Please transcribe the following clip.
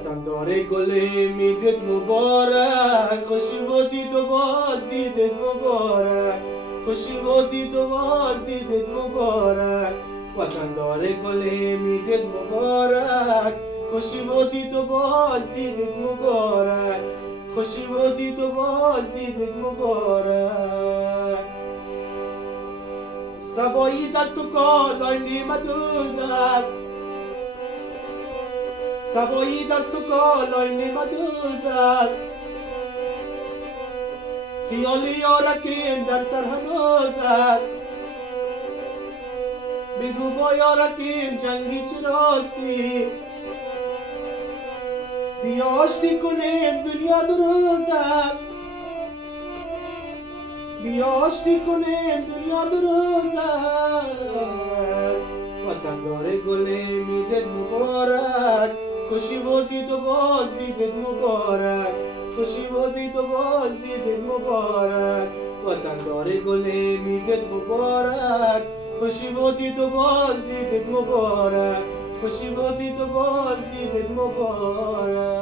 وطندار گل میدت مبارک، خوشی و دید و باز دیدت مبارک، خوشی و دید و باز دیدت مبارک. وطندار گل میدت مبارک، خوشی و دید و باز دیدت مبارک، خوشی و دید و باز دیدت مبارک. سبایی دست و کالای نیمدوز است، سبایی دست و کالای نیمدوز است، خیال یارکیم در سر هنوز است. بگو با یارکیم جنگی چراستی، بیا آشتی کنیم دنیا دو روز است، بیا آشتی کنیم دنیا دو روز است. وطندار گل میدت مبارک، خوشی و دید و باز دیدت مبارک، خوشی و دید و باز دیدت مبارک. وطندار گل میدت مبارک، خوشی و دید و باز دیدت مبارک، خوشی و دید و باز دیدت مبارک.